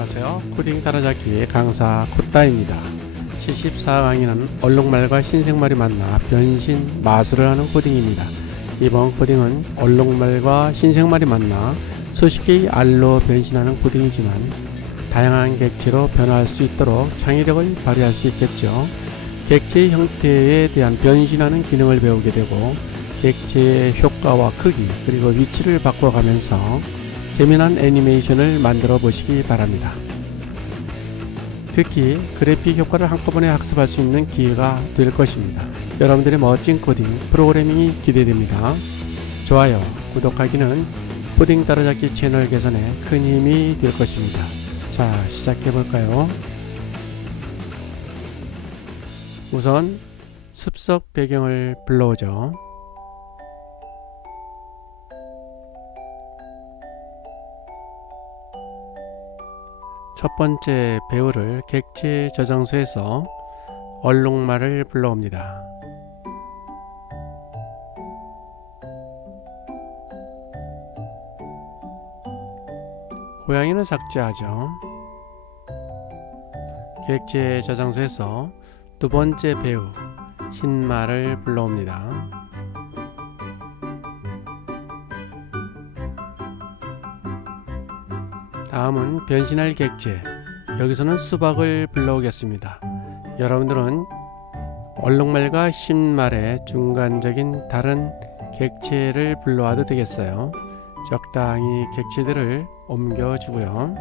안녕하세요. 코딩 따라잡기 강사 코따입니다. 74강의는 얼룩말과 흰색말이 만나 변신 마술을 하는 코딩입니다. 이번 코딩은 얼룩말과 흰색말이 만나 수십 개의 알로 변신하는 코딩이지만 다양한 객체로 변화할 수 있도록 창의력을 발휘할 수 있겠죠. 객체의 형태에 대한 변신하는 기능을 배우게 되고 객체의 효과와 크기 그리고 위치를 바꿔가면서 재미난 애니메이션을 만들어 보시기 바랍니다. 특히 그래픽 효과를 한꺼번에 학습할 수 있는 기회가 될 것입니다. 여러분들의 멋진 코딩, 프로그래밍이 기대됩니다. 좋아요, 구독하기는 코딩 따라잡기 채널 개선에 큰 힘이 될 것입니다. 자, 시작해 볼까요? 우선 숲속 배경을 불러오죠. 첫 번째 배우를 객체 저장소에서 얼룩말을 불러옵니다. 고양이는 삭제하죠. 객체 저장소에서 두 번째 배우 흰말을 불러옵니다. 다음은 변신할 객체. 여기서는 수박을 불러오겠습니다. 여러분들은 얼룩말과 흰말의 중간적인 다른 객체를 불러와도 되겠어요. 적당히 객체들을 옮겨주고요.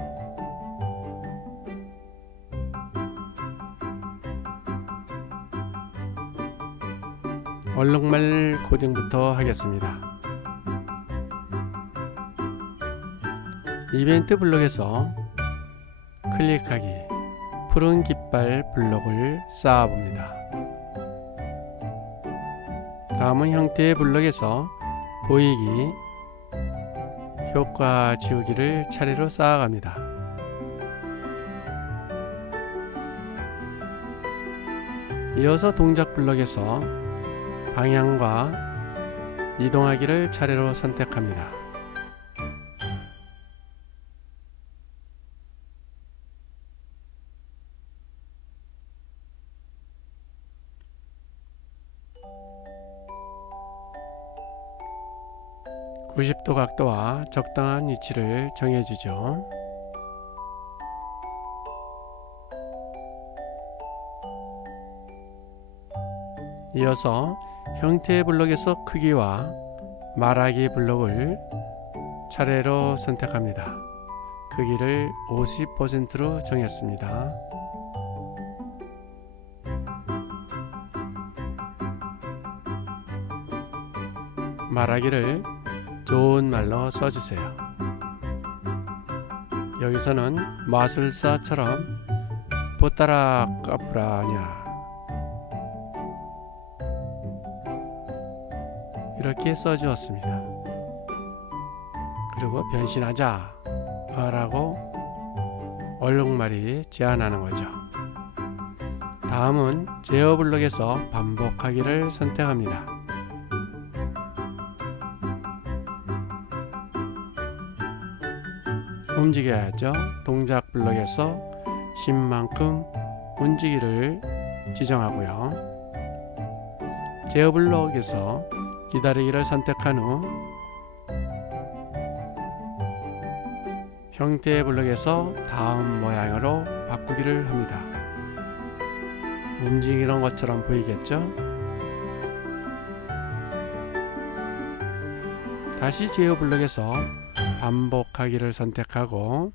얼룩말 코딩부터 하겠습니다. 이벤트 블록에서 클릭하기 푸른 깃발 블록을 쌓아봅니다. 다음은 형태의 블록에서 보이기 효과 지우기를 차례로 쌓아갑니다. 이어서 동작 블록에서 방향과 이동하기를 차례로 선택합니다. (90도) 각도와 적당한 위치를 정해주죠. 이어서 형태 블록에서 크기와 말하기 블록을 차례로 선택합니다. 크기를 50%로 정했습니다. 말하기를 좋은 말로 써주세요. 여기서는 마술사처럼 보따라 까프라냐 이렇게 써주었습니다. 그리고 변신하자 라고 얼룩말이 제안하는 거죠. 다음은 제어 블록에서 반복하기를 선택합니다. 움직여야죠. 동작 블록에서 10만큼 움직이를 지정하고요. 제어 블록에서 기다리기를 선택한 후 형태 블록에서 다음 모양으로 바꾸기를 합니다. 움직이는 것처럼 보이겠죠? 다시 제어 블록에서 반복하기를 선택하고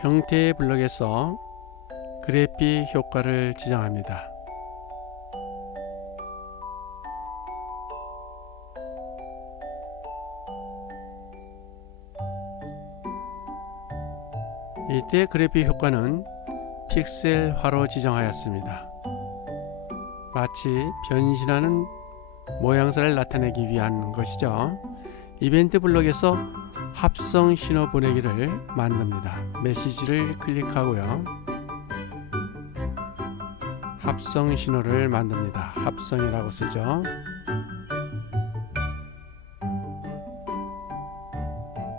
형태 블록에서 그래픽 효과를 지정합니다. 이때 그래픽 효과는 픽셀화로 지정하였습니다. 마치 변신하는 모양새를 나타내기 위한 것이죠. 이벤트 블록에서 합성 신호 보내기를 만듭니다. 메시지를 클릭하고요. 합성 신호를 만듭니다. 합성이라고 쓰죠.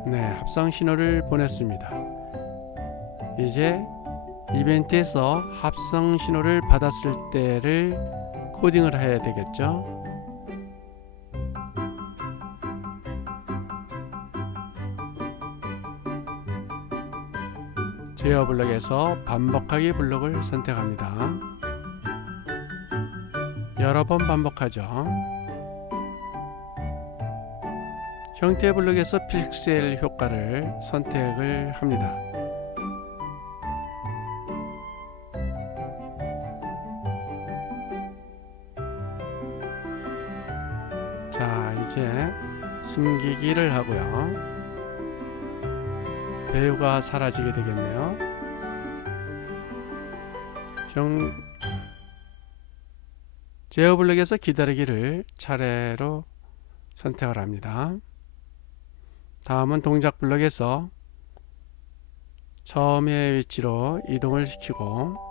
네, 합성 신호를 보냈습니다. 이제 이벤트에서 합성 신호를 받았을 때를 코딩을 해야 되겠죠. 제어 블록에서 반복하기 블록을 선택합니다. 여러 번 반복하죠. 형태 블록에서 픽셀 효과를 선택을 합니다. 숨기기를 하고요. 배우가 사라지게 되겠네요. 형 제어 블록에서 기다리기를 차례로 선택을 합니다. 다음은 동작 블록에서 처음의 위치로 이동을 시키고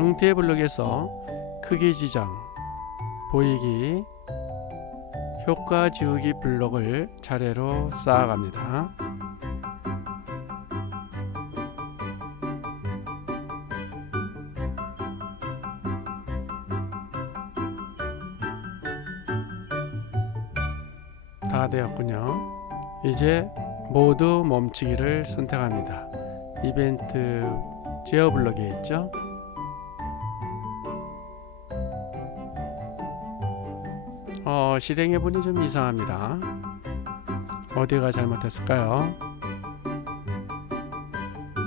형태 블록에서 크기 지정, 보이기, 효과 지우기 블록을 차례로 쌓아갑니다. 다 되었군요. 이제 모두 멈추기를 선택합니다. 이벤트 제어 블록에 있죠. 실행해보니 좀 이상합니다. 어디가 잘못했을까요?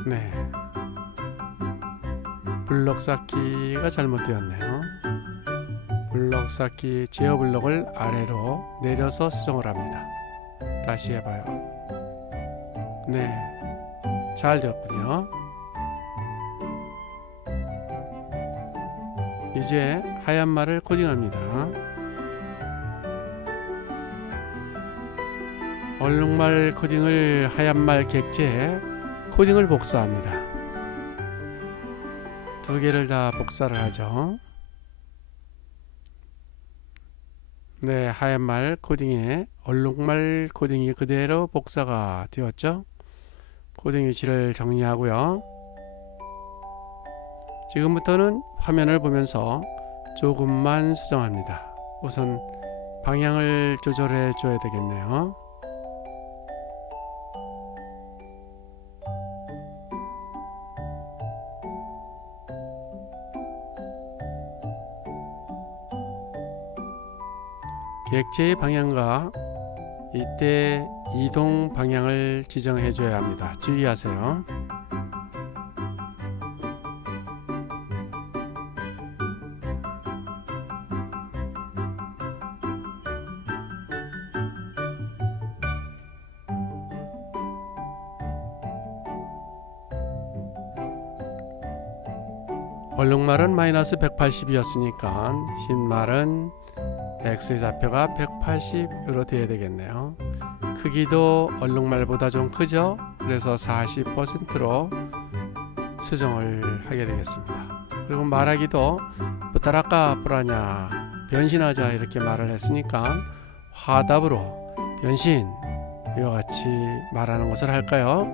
네. 블록 쌓기가 잘못되었네요. 블록 쌓기 제어 블록을 아래로 내려서 수정을 합니다. 다시 해봐요. 네. 잘 되었군요. 이제 하얀 말을 코딩합니다. 얼룩말 코딩을 하얀말 객체에 코딩을 복사합니다. 두 개를 다 복사를 하죠. 네, 하얀말 코딩에 얼룩말 코딩이 그대로 복사가 되었죠. 코딩 위치를 정리하고요. 지금부터는 화면을 보면서 조금만 수정합니다. 우선 방향을 조절해 줘야 되겠네요. 객체의 방향과 이때 이동 방향을 지정해 줘야 합니다. 주의하세요. 얼룩말은 마이너스 180이었으니까 신말은 x의 좌표가 180으로 돼야 되겠네요. 크기도 얼룩말보다 좀 크죠? 그래서 40%로 수정을 하게 되겠습니다. 그리고 말하기도 부타라까 뿌라냐 변신하자 이렇게 말을 했으니까 화답으로 변신 이와 같이 말하는 것을 할까요?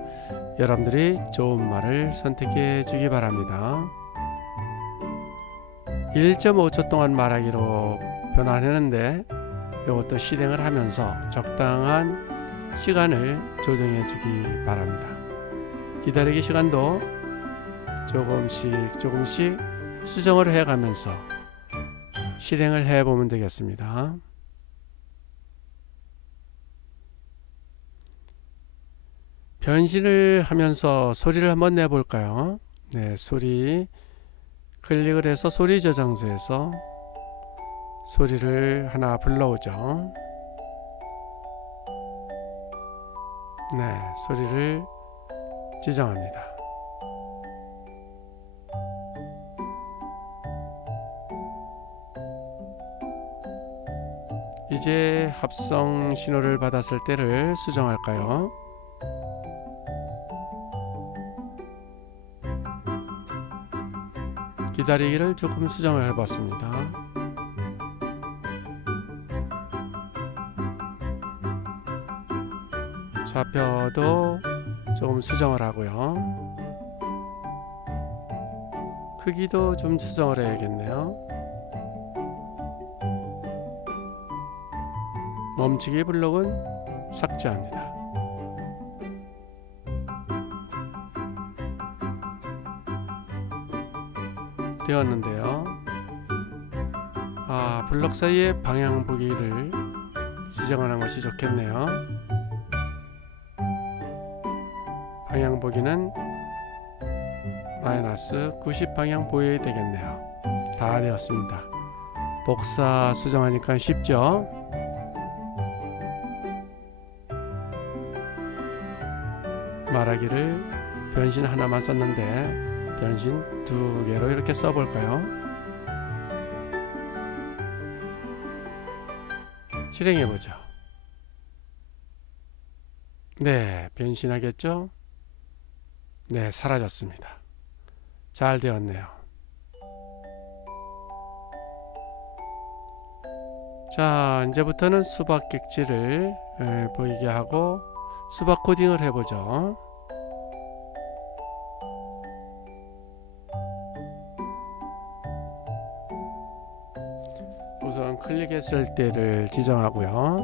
여러분들이 좋은 말을 선택해 주기 바랍니다. 1.5초 동안 말하기로 변환했는데 이것도 실행을 하면서 적당한 시간을 조정해 주기 바랍니다. 기다리기 시간도 조금씩 조금씩 수정을 해 가면서 실행을 해 보면 되겠습니다. 변신을 하면서 소리를 한번 내 볼까요? 네, 소리 클릭을 해서 소리 저장소에서 소리를 하나 불러오죠. 네, 소리를 지정합니다. 이제 합성 신호를 받았을 때를 수정할까요? 기다리기를 조금 수정을 해봤습니다. 좌표도 조금 수정을 하고요. 크기도 좀 수정을 해야겠네요. 멈추기 블록은 삭제합니다. 되었는데요. 아, 블록 사이에 방향 보기를 지정하는 것이 좋겠네요. 방향 보기는 마이너스 90 방향 보여야 되겠네요. 다 되었습니다. 복사 수정하니까 쉽죠? 말하기를 변신 하나만 썼는데 변신 두 개로 이렇게 써볼까요? 실행해보죠. 네, 변신하겠죠? 네, 사라졌습니다. 잘 되었네요. 자, 이제부터는 수박 객지를 에, 보이게 하고 수박 코딩을 해보죠. 우선 클릭했을 때를 지정하고요.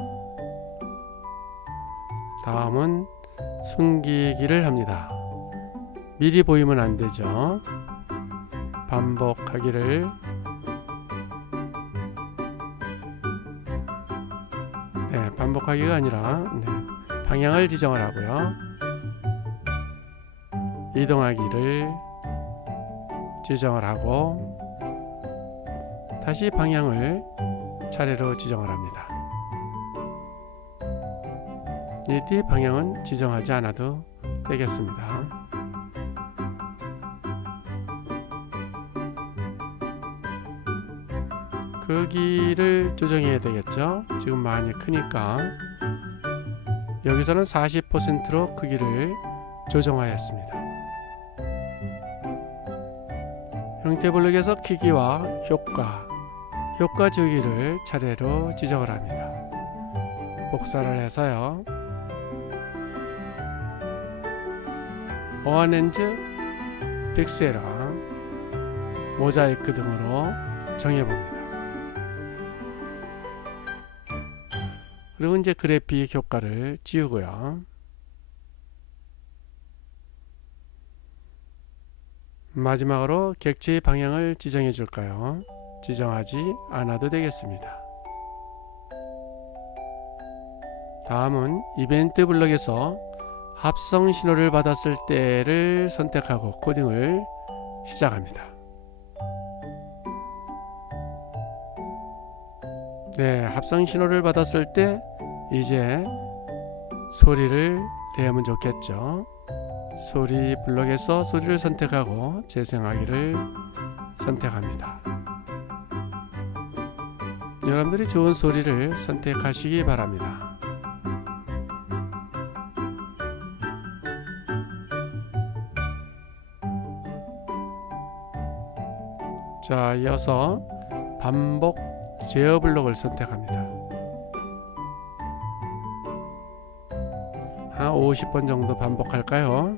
다음은 숨기기를 합니다. 미리 보이면 안 되죠. 반복하기를 네, 반복하기가 아니라 네, 방향을 지정을 하고요. 이동하기를 지정을 하고 다시 방향을 차례로 지정을 합니다. 이뒤 방향은 지정하지 않아도 되겠습니다. 크기를 조정해야 되겠죠. 지금 많이 크니까 여기서는 40%로 크기를 조정하였습니다. 형태 블록에서 크기와 효과, 효과 주기를 차례로 지정을 합니다. 복사를 해서요. 어안렌즈, 픽셀랑 모자이크 등으로 정해봅니다. 그리고 이제 그래픽 효과를 지우고요. 마지막으로 객체의 방향을 지정해 줄까요? 지정하지 않아도 되겠습니다. 다음은 이벤트 블록에서 합성 신호를 받았을 때를 선택하고 코딩을 시작합니다. 네, 합성 신호를 받았을 때 이제 소리를 내면 좋겠죠. 소리 블록에서 소리를 선택하고 재생하기를 선택합니다. 여러분들이 좋은 소리를 선택하시기 바랍니다. 자, 이어서 반복 제어 블록을 선택합니다. 한 50번 정도 반복할까요?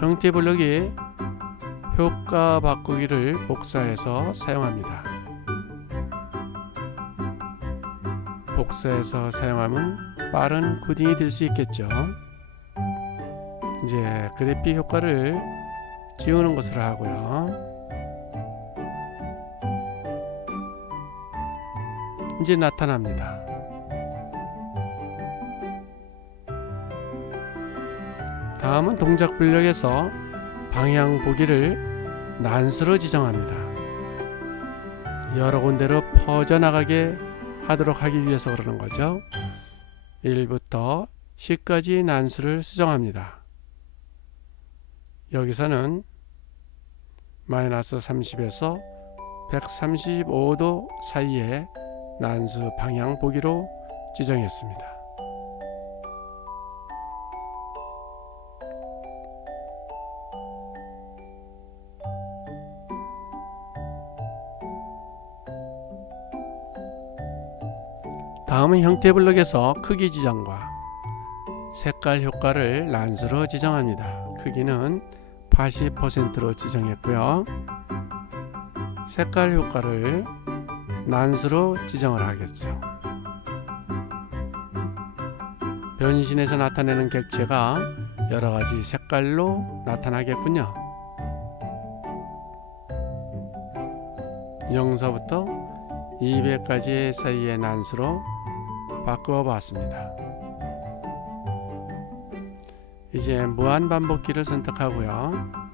형태 블록이 효과 바꾸기를 복사해서 사용합니다. 복사해서 사용하면 빠른 코딩이 될 수 있겠죠. 이제 그래픽 효과를 지우는 것으로 하고요. 이제 나타납니다. 다음은 동작 블록에서 방향 보기를 난수로 지정합니다. 여러 군데로 퍼져나가게 하도록 하기 위해서 그러는 거죠. 1부터 10까지 난수를 수정합니다. 여기서는 마이너스 30에서 135도 사이에 난수 방향 보기로 지정했습니다. 다음은 형태 블록에서 크기 지정과 색깔 효과를 난수로 지정합니다. 크기는 80%로 지정했고요. 색깔 효과를 난수로 지정을 하겠죠. 변신해서 나타내는 객체가 여러 가지 색깔로 나타나겠군요. 0서부터 200까지 사이의 난수로 바꾸어 봤습니다. 이제 무한 반복키를 선택하고요.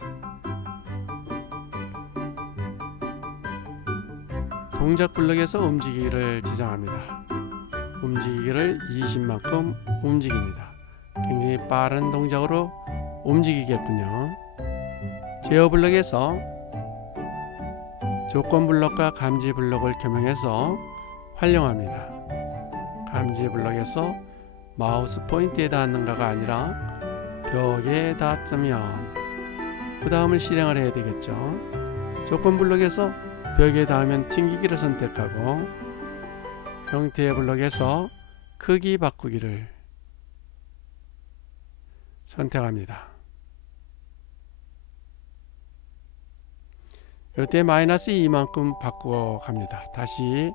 동작 블록에서 움직이기를 지정합니다. 움직이기를 20만큼 움직입니다. 굉장히 빠른 동작으로 움직이겠군요. 제어 블록에서 조건 블록과 감지 블록을 겸용해서 활용합니다. 감지 블록에서 마우스 포인트에 닿는가가 아니라 벽에 닿으면 그 다음을 실행을 해야 되겠죠. 조건 블록에서 벽에 닿으면 튕기기를 선택하고 형태의 블록에서 크기 바꾸기를 선택합니다. 이때 마이너스 2만큼 바꾸어 갑니다. 다시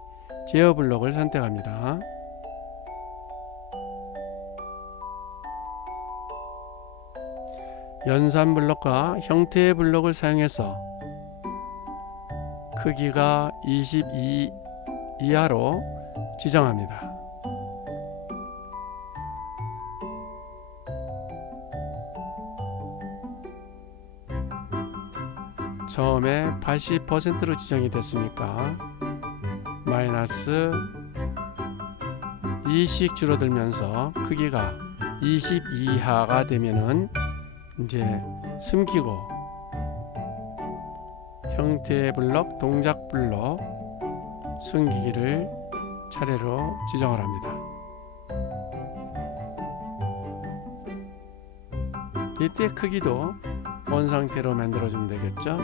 제어 블록을 선택합니다. 연산 블록과 형태의 블록을 사용해서 크기가 22 이하로 지정합니다. 처음에 80%로 지정이 됐으니까 마이너스 2씩 줄어들면서 크기가 20 이하가 되면은 이제 숨기고 형태 블록, 동작 블록 숨기기를 차례로 지정을 합니다. 이때 크기도 원 상태로 만들어주면 되겠죠.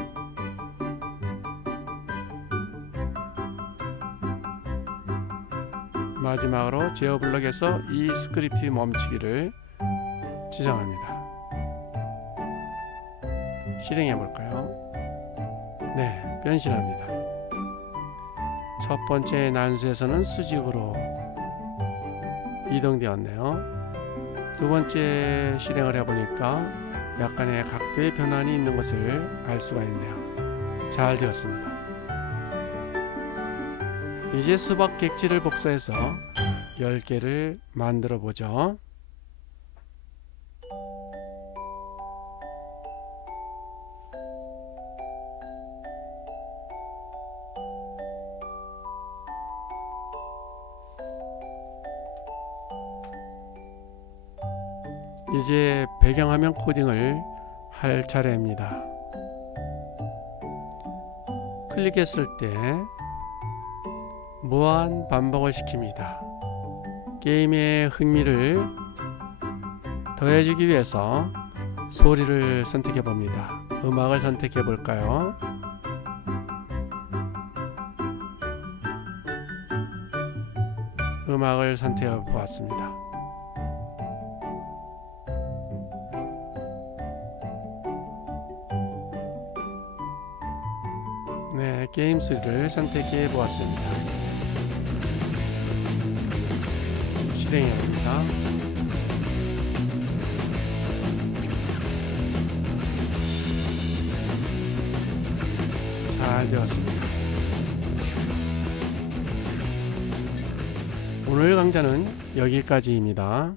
마지막으로 제어 블록에서 이 스크립트 멈추기를 지정합니다. 실행해 볼까요? 네, 변신합니다. 첫 번째 난수에서는 수직으로 이동되었네요. 두 번째 실행을 해보니까 약간의 각도의 변환이 있는 것을 알 수가 있네요. 잘 되었습니다. 이제 수박 객지를 복사해서 10개를 만들어 보죠. 배경화면 코딩을 할 차례입니다. 클릭했을 때 무한 반복을 시킵니다. 게임의 흥미를 더해주기 위해서 소리를 선택해 봅니다. 음악을 선택해 볼까요? 음악을 선택해 보았습니다. 게임 소리를 선택해 보았습니다. 실행해 봅니다. 잘 되었습니다. 오늘 강좌는 여기까지입니다.